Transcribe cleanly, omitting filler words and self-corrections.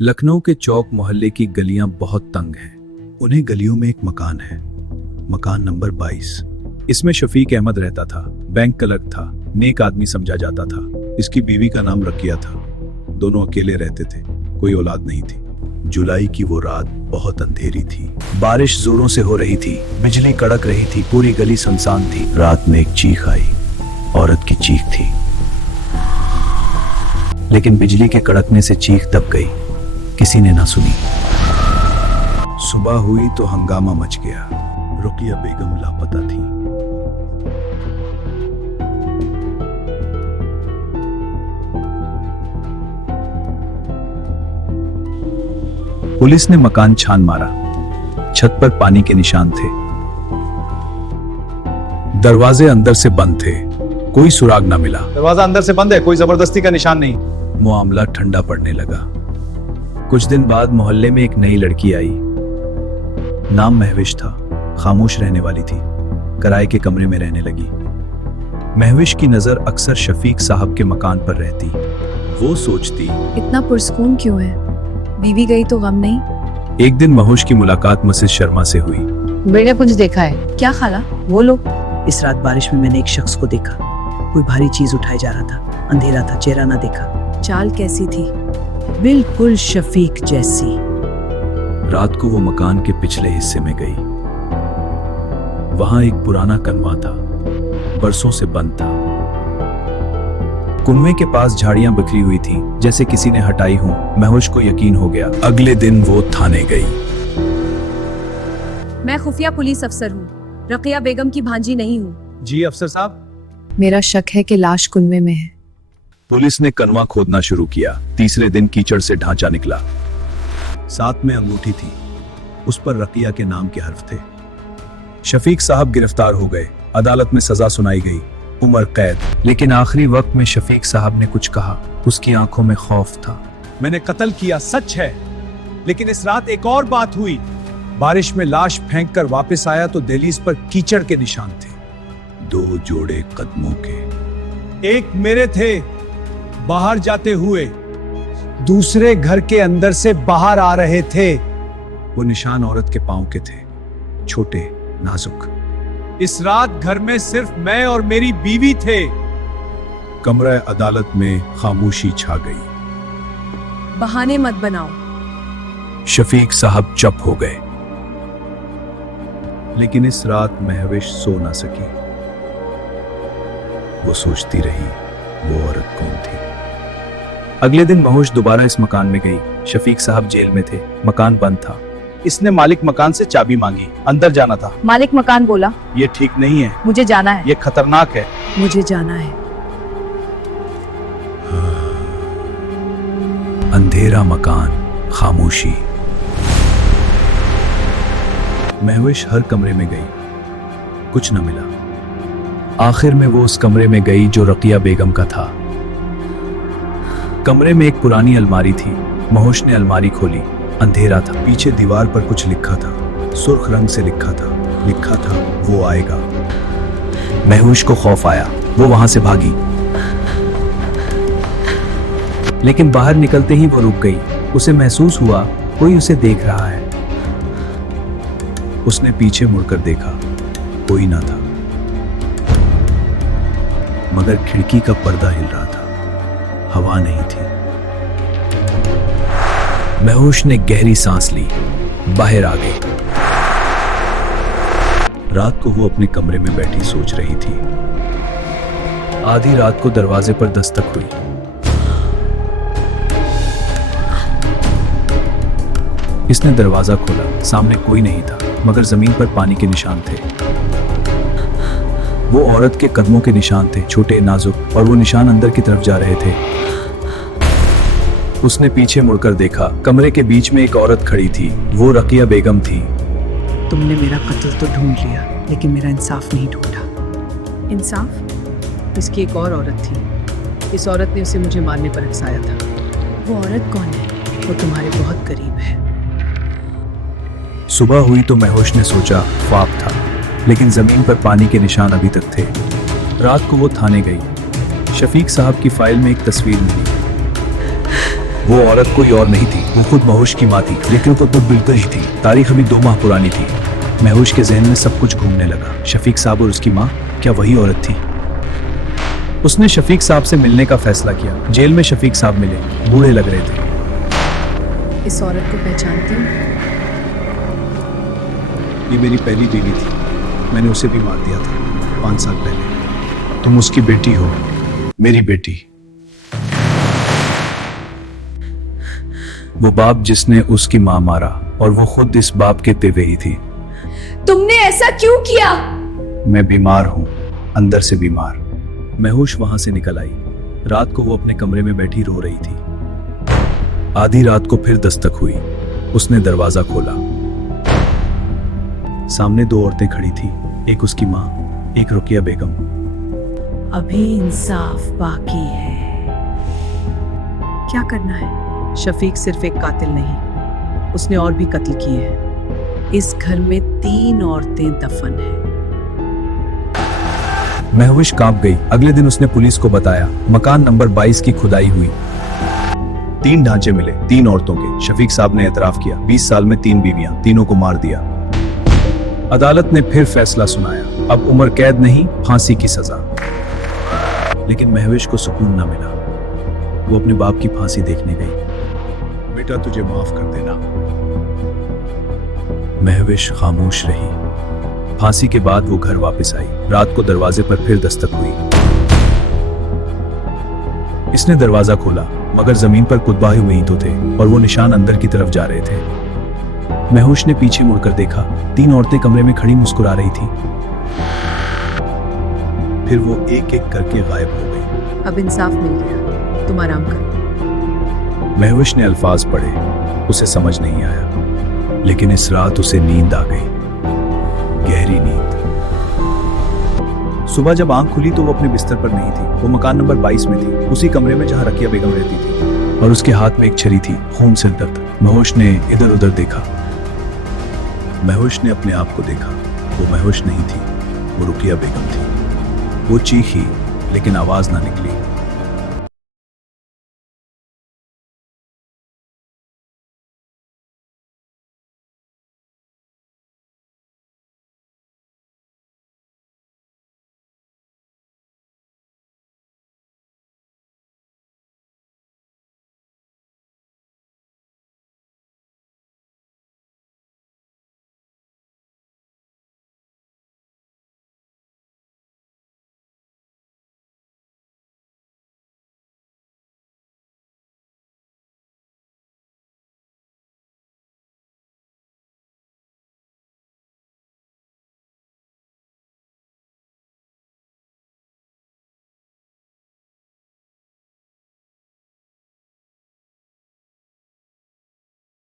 लखनऊ के चौक मोहल्ले की गलियां बहुत तंग हैं। उन्हीं गलियों में एक मकान है, मकान नंबर 22। इसमें शफीक अहमद रहता था। बैंक क्लर्क था, नेक आदमी समझा जाता था। इसकी बीवी का नाम रकिया था। दोनों अकेले रहते थे, कोई औलाद नहीं थी। जुलाई की वो रात बहुत अंधेरी थी। बारिश जोरों से हो रही थी, बिजली कड़क रही थी, पूरी गली सुनसान थी। रात में एक चीख आई, औरत की चीख थी, लेकिन बिजली के कड़कने से चीख दब गई, किसी ने ना सुनी। सुबह हुई तो हंगामा मच गया। रुकिया बेगम लापता थी। पुलिस ने मकान छान मारा। छत पर पानी के निशान थे, दरवाजे अंदर से बंद थे, कोई सुराग ना मिला। दरवाजा अंदर से बंद है, कोई जबरदस्ती का निशान नहीं। मामला ठंडा पड़ने लगा। कुछ दिन बाद मोहल्ले में एक नई लड़की आई। नाम महविश था, खामोश रहने वाली थी, किराए के कमरे में रहने लगी। महविश की नजर अक्सर शफीक साहब के मकान पर रहती। वो सोचती, इतना पुरस्कून क्यों है, बीवी गई तो गम नहीं। एक दिन महूश की मुलाकात मिसेस शर्मा से हुई। मैंने कुछ देखा है। क्या खाला? वो लो। इस रात बारिश में मैंने एक शख्स को देखा, कोई भारी चीज उठाए जा रहा था। अंधेरा था, चेहरा ना देखा। चाल कैसी थी? बिल्कुल शफीक जैसी। रात को वो मकान के पिछले हिस्से में गई। वहां एक पुराना कनवा था, बरसों से बंद था। कुनवे के पास झाड़ियां बिखरी हुई थी, जैसे किसी ने हटाई हो। महूश को यकीन हो गया। अगले दिन वो थाने गई। मैं खुफिया पुलिस अफसर हूँ, रकिया बेगम की भांजी नहीं हूँ। जी अफसर साहब। मेरा शक है कि लाश कुनवे में है। पुलिस ने कनवा खोदना शुरू किया। तीसरे दिन कीचड़ से ढांचा निकला। साथ में अंगूठी थी, उस पर रकिया के नाम के हर्फ थे। शफीक साहब गिरफ्तार हो गए। अदालत में सजा सुनाई गई, उम्र कैद। लेकिन आखिरी वक्त में शफीक साहब ने कुछ कहा। उसकी आंखों में खौफ था। मैंने कत्ल किया, सच है, लेकिन इस रात एक और बात हुई। बारिश में लाश फेंक कर वापस आया तो दहलीज पर कीचड़ के निशान थे, 2 जोड़े कदमों के। एक मेरे थे बाहर जाते हुए, दूसरे घर के अंदर से बाहर आ रहे थे। वो निशान औरत के पांव के थे, छोटे, नाजुक। इस रात घर में सिर्फ मैं और मेरी बीवी थे। कमरा अदालत में खामोशी छा गई। बहाने मत बनाओ। शफीक साहब चुप हो गए। लेकिन इस रात महविश सो ना सकी। वो सोचती रही, वो औरत कौन थी। अगले दिन महूश दोबारा इस मकान में गई। शफीक साहब जेल में थे, मकान बंद था। इसने मालिक मकान से चाबी मांगी, अंदर जाना था। मालिक मकान बोला, ये ठीक नहीं है, मुझे जाना है। ये खतरनाक है। मुझे जाना है। अंधेरा मकान, खामोशी। महविश हर कमरे में गई, कुछ न मिला। आखिर में वो उस कमरे में गई जो रकिया बेगम का था। कमरे में एक पुरानी अलमारी थी। महूश ने अलमारी खोली। अंधेरा था, पीछे दीवार पर कुछ लिखा था, सुर्ख रंग से लिखा था वो आएगा। महूश को खौफ आया, वो वहां से भागी। लेकिन बाहर निकलते ही वो रुक गई। उसे महसूस हुआ कोई उसे देख रहा है। उसने पीछे मुड़कर देखा, कोई ना था, मगर खिड़की का पर्दा हिल रहा था, हवा नहीं थी। महूश ने गहरी सांस ली, बाहर आ गई। रात को वो अपने कमरे में बैठी सोच रही थी। आधी रात को दरवाजे पर दस्तक हुई। इसने दरवाजा खोला, सामने कोई नहीं था, मगर जमीन पर पानी के निशान थे। वो औरत के कदमों के निशान थे, छोटे, नाजुक, और वो निशान अंदर की तरफ जा रहे थे। उसने पीछे मुड़कर देखा। कमरे के बीच में एक औरत खड़ी थी। वो रकिया बेगम थी। तुमने मेरा कत्ल तो ढूंढ लिया, लेकिन मेरा इंसाफ नहीं ढूंढा। इंसाफ? इसकी एक और औरत थी। इस औरत ने उसे मुझे मारने पर उकसाया था। वो औरत कौन है? वो तुम्हारे बहुत करीब है। सुबह हुई तो महूश ने सोचा ख्वाब था, लेकिन जमीन पर पानी के निशान अभी तक थे। रात को वो थाने गई। शफीक साहब की फाइल में एक तस्वीर मिली। वो औरत कोई और नहीं थी, वो खुद महोश की माँ थी, लेकिन वो तो बिल्कुल ही थी। तारीख अभी 2 माह पुरानी थी। महोश के जहन में सब कुछ घूमने लगा। शफीक साहब और उसकी माँ, क्या वही औरत थी? उसने शफीक साहब से मिलने का फैसला किया। जेल में शफीक साहब मिले, बूढ़े लग रहे थे। इस औरत को पहचानती हूँ। ये मेरी पहली बीवी थी, मैंने उसे भी मार दिया था 5 साल पहले। तुम उसकी बेटी हो। मेरी बेटी, वो बाप जिसने उसकी माँ मारा, और वो खुद इस बाप के तेवे ही थी। तुमने ऐसा क्यों किया? मैं बीमार हूं, अंदर से बीमार। महोश वहां से निकल आई। रात को वो अपने कमरे में बैठी रो रही थी। आधी रात को फिर दस्तक हुई। उसने दरवाजा खोला। सामने 2 औरतें खड़ी थी, एक उसकी माँ, एक रुकिया बेगम। अभी इंसाफ बाकी है। क्या करना है? शफीक सिर्फ एक कातिल नहीं, उसने और भी कत्ल किए हैं। इस घर में 3 औरतें दफन हैं। महोश कांप गई। अगले दिन उसने पुलिस को बताया। मकान नंबर 22 की खुदाई हुई। 3 ढांचे मिले, 3 औरतों के। शफीक साहब ने एतराफ किया, 20 साल में 3 बीवियां, तीनों को मार दिया। अदालत ने फिर फैसला सुनाया, अब उम्र कैद नहीं, फांसी की सजा। लेकिन महेश को सुकून न मिला। वो अपने बाप की फांसी देखने गई। बेटा, तुझे माफ कर देना। महेश खामोश रही। फांसी के बाद वो घर वापस आई। रात को दरवाजे पर फिर दस्तक हुई। इसने दरवाजा खोला, मगर जमीन पर कुतबाहे हुए ईंटों थे और वो निशान अंदर की तरफ जा रहे थे। महोश ने पीछे मुड़कर देखा। 3 औरतें कमरे में खड़ी मुस्कुरा रही थी। फिर वो एक एक करके गायब हो गई। अब इंसाफ मिल गया, तुम आराम करो। महोश ने अल्फाज पढ़े, उसे समझ नहीं आया, लेकिन इस रात उसे नींद आ गई, गहरी नींद। सुबह जब आंख खुली तो वो अपने बिस्तर पर नहीं थी। वो मकान नंबर 22 में थी, उसी कमरे में जहां रकिया बेगम रहती थी, और उसके हाथ में एक छरी थी, खून से दर्द। महोश ने इधर उधर देखा। महोश ने अपने आप को देखा। वो महोश नहीं थी, वो रुकिया बेगम थी। वो चीखी, लेकिन आवाज ना निकली।